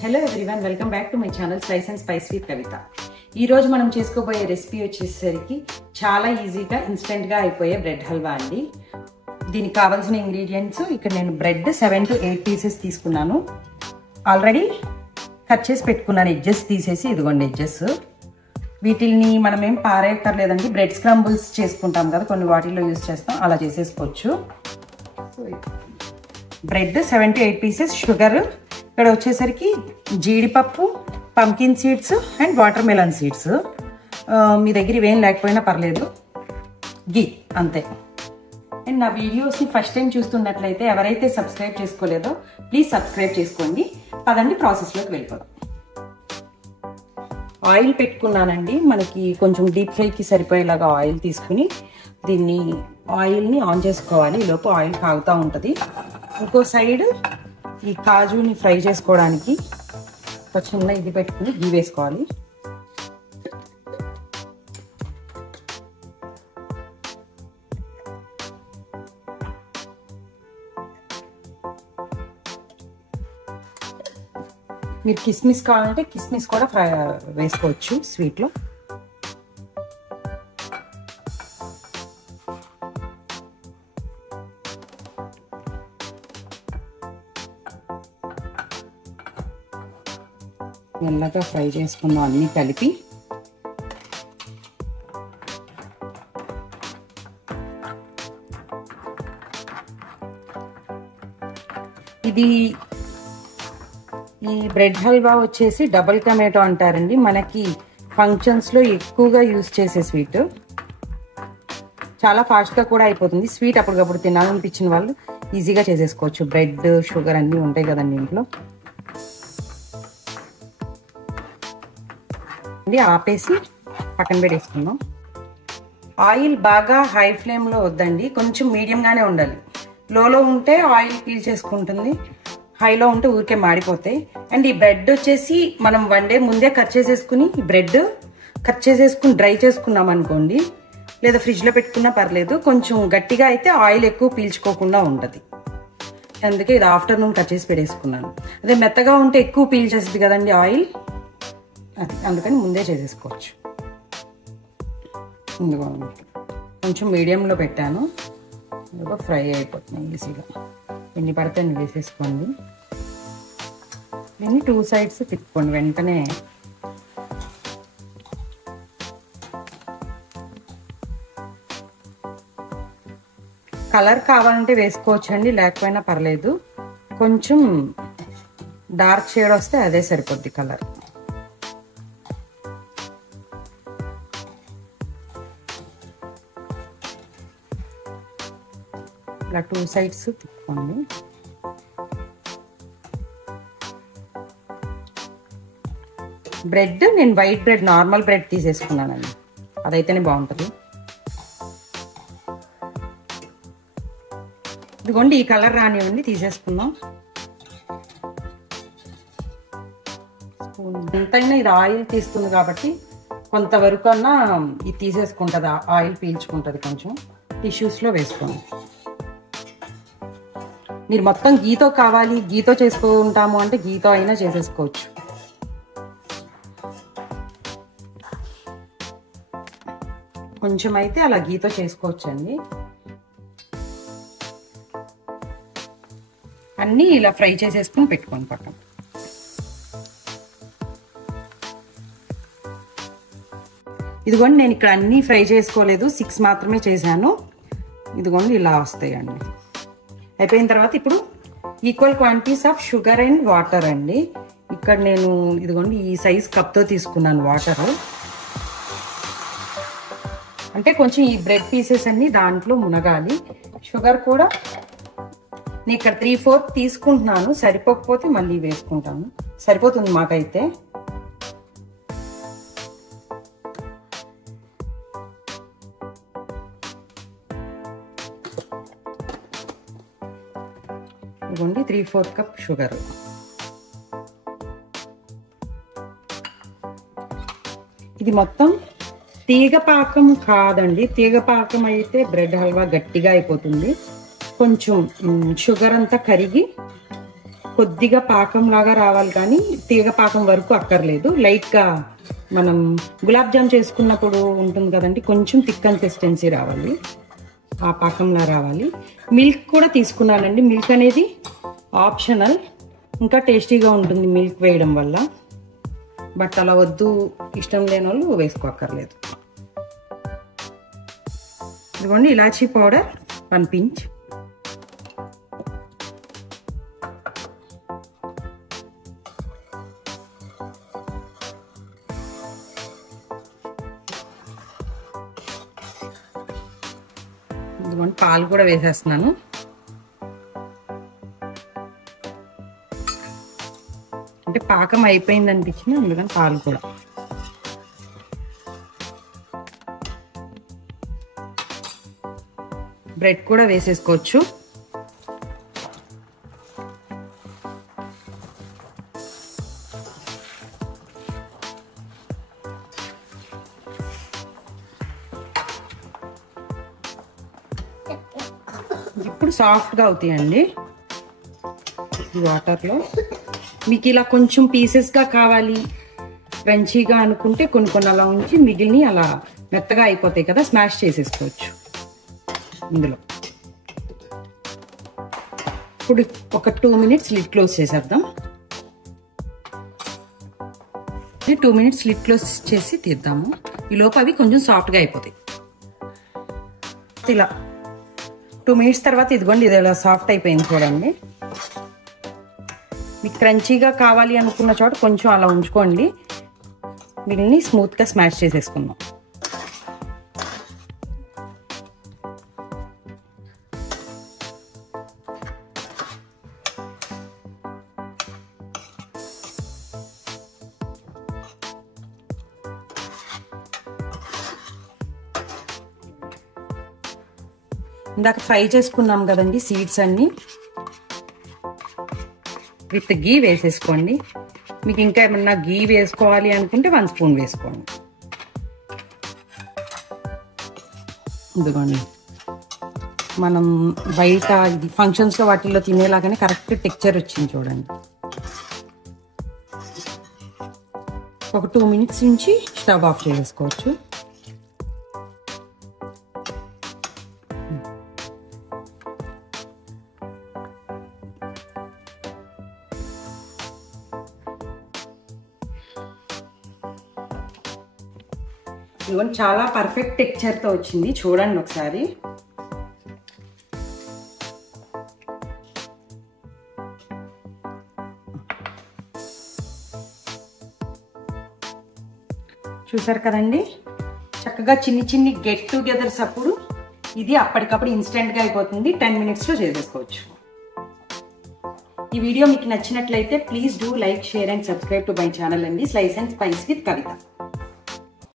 Hello everyone, welcome back to my channel slice and spice with Kavitha. ఈరోజు మనం చేసుకోబోయే recipe వచ్చేసరికి చాలా ఈజీగా ఇన్స్టెంట్గా అయిపోయే బ్రెడ్ హల్వా అండి. దీనికి కావాల్సిన ఇంగ్రీడియంట్స్ ఇక్కడ నేను బ్రెడ్ 7 to 8 పీసెస్ తీసుకున్నాను. ఆల్రెడీ కట్ చేసి పెట్టుకున్నాను, ఎడ్జెస్ తీసేసి. ఇదిగోండి ఎడ్జెస్. వీటిని మనం ఏం పారేయక్కర్లేదండి. బ్రెడ్ స్క్రంబుల్స్ చేసుకుంటాం కదా, కొన్ని వాటిల్లో యూజ్ చేస్తాం, అలా చేసేసుకోవచ్చు. బ్రెడ్ 7 to 8 పీసెస్, షుగర్, ఇక్కడ వచ్చేసరికి జీడిపప్పు, pumpkin seeds and watermelon seeds. మీ దగ్గర ఇవేం లేకపోయినా పర్లేదు, గీ అంతే. అండ్ నా వీడియోస్ని ఫస్ట్ టైం చూస్తున్నట్లయితే ఎవరైతే సబ్స్క్రైబ్ చేసుకోలేదో ప్లీజ్ సబ్స్క్రైబ్ చేసుకోండి. పదండి ప్రాసెస్లోకి వెళ్ళిపోదాం. ఆయిల్ పెట్టుకున్నానండి. మనకి కొంచెం డీప్ ఫ్రైకి సరిపోయేలాగా ఆయిల్ తీసుకుని ఆయిల్ని ఆన్ చేసుకోవాలి. ఈలోపు ఆయిల్ కాగుతూ ఉంటుంది. ఇంకో సైడ్ ఈ కాజుని ఫ్రై చేసుకోవడానికి ఒక చిన్న ఇది పెట్టుకుని గీ వేసుకోవాలి. మీరు కిస్మిస్ కావాలంటే కిస్మిస్ కూడా ఫ్రై వేసుకోవచ్చు స్వీట్లో. మెల్లగా ఫ్రై చేసుకుందాం అన్నీ కలిపి. ఇది ఈ బ్రెడ్ హల్వా వచ్చేసి డబుల్ టమాటో అంటారండి. మనకి ఫంక్షన్స్లో ఎక్కువగా యూజ్ చేసే స్వీట్. చాలా ఫాస్ట్గా కూడా అయిపోతుంది. స్వీట్ అప్పటికప్పుడు తినాలనిపించిన వాళ్ళు ఈజీగా చేసేసుకోవచ్చు. బ్రెడ్, షుగర్ అన్నీ ఉంటాయి కదండి ఇంట్లో. ఆపేసి పక్కన పెట్టేసుకుందాం. ఆయిల్ బాగా హై ఫ్లేమ్లో వద్దండి, కొంచెం మీడియంగానే ఉండాలి. లోలో ఉంటే ఆయిల్ పీల్ చేసుకుంటుంది, హైలో ఉంటే ఊరికే మాడిపోతాయి. అండ్ ఈ బ్రెడ్ వచ్చేసి మనం 1 day ముందే కట్ చేసేసుకుని, ఈ బ్రెడ్ కట్ చేసేసుకుని డ్రై చేసుకున్నాం అనుకోండి, లేదా ఫ్రిడ్జ్లో పెట్టుకున్నా పర్లేదు. కొంచెం గట్టిగా అయితే ఆయిల్ ఎక్కువ పీల్చుకోకుండా ఉంటుంది. అందుకే ఇది ఆఫ్టర్నూన్ కట్ చేసి పెట్టేసుకున్నాను. అదే మెత్తగా ఉంటే ఎక్కువ పీల్చేస్తుంది కదండి ఆయిల్, అది అందుకని ముందే చేసేసుకోవచ్చు. ఇందులో కొంచెం మీడియంలో పెట్టాను, ఇందులో ఫ్రై అయిపోతున్నాయి ఈజీగా. ఎన్ని పడితే అన్ని వేసేసుకోండి. దీన్ని 2 sides తిప్పుకోండి వెంటనే. కలర్ కావాలంటే వేసుకోవచ్చండి, లేకపోయినా పర్లేదు. కొంచెం డార్క్ షేడ్ వస్తే అదే సరిపోద్ది కలర్. ఇలా 2 sides తిప్పుకోండి. బ్రెడ్ నేను వైట్ బ్రెడ్, నార్మల్ బ్రెడ్ తీసేసుకున్నానండి, అదైతేనే బాగుంటుంది. ఇదిగోండి ఈ కలర్ రానివ్వండి, తీసేసుకుందాం. ఎంతైనా ఇది ఆయిల్ తీస్తుంది కాబట్టి కొంతవరకు అన్నా ఇది తీసేసుకుంటుంది, ఆయిల్ పీల్చుకుంటుంది. కొంచెం టిష్యూస్లో వేసుకోండి. మీరు మొత్తం గీతో కావాలి, గీతో చేసుకుంటాము అంటే గీతో అయినా చేసేసుకోవచ్చు. కొంచెం అయితే అలా గీతో చేసుకోవచ్చండి. అన్నీ ఇలా ఫ్రై చేసేసుకుని పెట్టుకోండి పక్కన. ఇదిగోండి నేను ఇక్కడ అన్నీ ఫ్రై చేసుకోలేదు, 6 మాత్రమే చేశాను. ఇదిగోండి ఇలా వస్తాయండి. అయిపోయిన తర్వాత ఇప్పుడు equal quantities of sugar and water అండి. ఇక్కడ నేను ఇదిగోండి ఈ సైజ్ కప్తో తీసుకున్నాను వాటర్. అంటే కొంచెం ఈ బ్రెడ్ పీసెస్ అన్ని దాంట్లో మునగాలి. షుగర్ కూడా నేను ఇక్కడ 3/4 తీసుకుంటున్నాను, సరిపోకపోతే మళ్ళీ వేసుకుంటాను. సరిపోతుంది మాకైతే. ఇదిగోండి 3/4 కప్ షుగర్. ఇది మొత్తం తీగపాకం కాదండి. తీగపాకం అయితే బ్రెడ్ హల్వా గట్టిగా అయిపోతుంది. కొంచెం షుగర్ అంతా కరిగి కొద్దిగా పాకం లాగా రావాలి, కానీ తీగ పాకం వరకు అక్కర్లేదు. లైట్గా మనం గులాబ్ జామ్ చేసుకున్నప్పుడు ఉంటుంది కదండి, కొంచెం థిక్ కన్సిస్టెన్సీ రావాలి, ఆ పాకంలా రావాలి. మిల్క్ కూడా తీసుకున్నానండి. మిల్క్ అనేది ఆప్షనల్, ఇంకా టేస్టీగా ఉంటుంది మిల్క్ వేయడం వల్ల. బట్ అలా వద్దు, ఇష్టం లేని వాళ్ళు వేసుకోక్కర్లేదు. ఇదిగోండి ఇలాచీ పౌడర్ 1 pinch, ఇదిగోండి పాలు కూడా వేసేస్తున్నాను. అంటే పాకం అయిపోయింది అనిపించింది, అందుకని పాలు కూడా. బ్రెడ్ కూడా వేసేసుకోవచ్చు. ఇప్పుడు సాఫ్ట్గా అవుతాయండి ఈ వాటర్లో. మీకు ఇలా కొంచెం పీసెస్గా కావాలి, క్రంచీగా అనుకుంటే కొన్ని అలా ఉంచి మిగిలిని అలా మెత్తగా అయిపోతాయి కదా, స్మాష్ చేసేసుకోవచ్చు ఇందులో. ఇప్పుడు ఒక 2 minutes లిడ్ క్లోజ్ చేసేద్దాం. 2 minutes లిడ్ క్లోజ్ చేసి తీద్దాము. ఈ లోపు అవి కొంచెం సాఫ్ట్గా అయిపోతాయి. ఇలా 2 minutes తర్వాత ఇదిగోండి ఇది ఇలా సాఫ్ట్ అయిపోయింది చూడండి. మీకు క్రంచీగా కావాలి అనుకున్న చోట కొంచెం అలా ఉంచుకోండి, వీటిని స్మూత్గా స్మాష్ చేసేసుకుందాం. ఇందాక ఫ్రై చేసుకున్నాం కదండి సీడ్స్ అన్ని, విత్ గీ వేసేసుకోండి. మీకు ఇంకా ఏమన్నా గీ వేసుకోవాలి అనుకుంటే 1 spoon వేసుకోండి. ఇదిగోండి మనం బయట ఇది ఫంక్షన్స్లో వాటిల్లో తినేలాగానే కరెక్ట్ టెక్స్చర్ వచ్చింది చూడండి. ఒక 2 minutes నుంచి స్టవ్ ఆఫ్ చేసుకోవచ్చు. ఇవన్నీ చాలా పర్ఫెక్ట్ టెక్స్చర్తో వచ్చింది చూడండి ఒకసారి. చూసారు కదండి, చక్కగా చిన్ని గెట్ టుగెదర్స్ అప్పుడు ఇది అప్పటికప్పుడు ఇన్స్టెంట్గా అయిపోతుంది. 10 minutesలో చేసేసుకోవచ్చు. ఈ వీడియో మీకు నచ్చినట్లయితే please do like, share and subscribe to my channel అండి, slice and spice with Kavitha.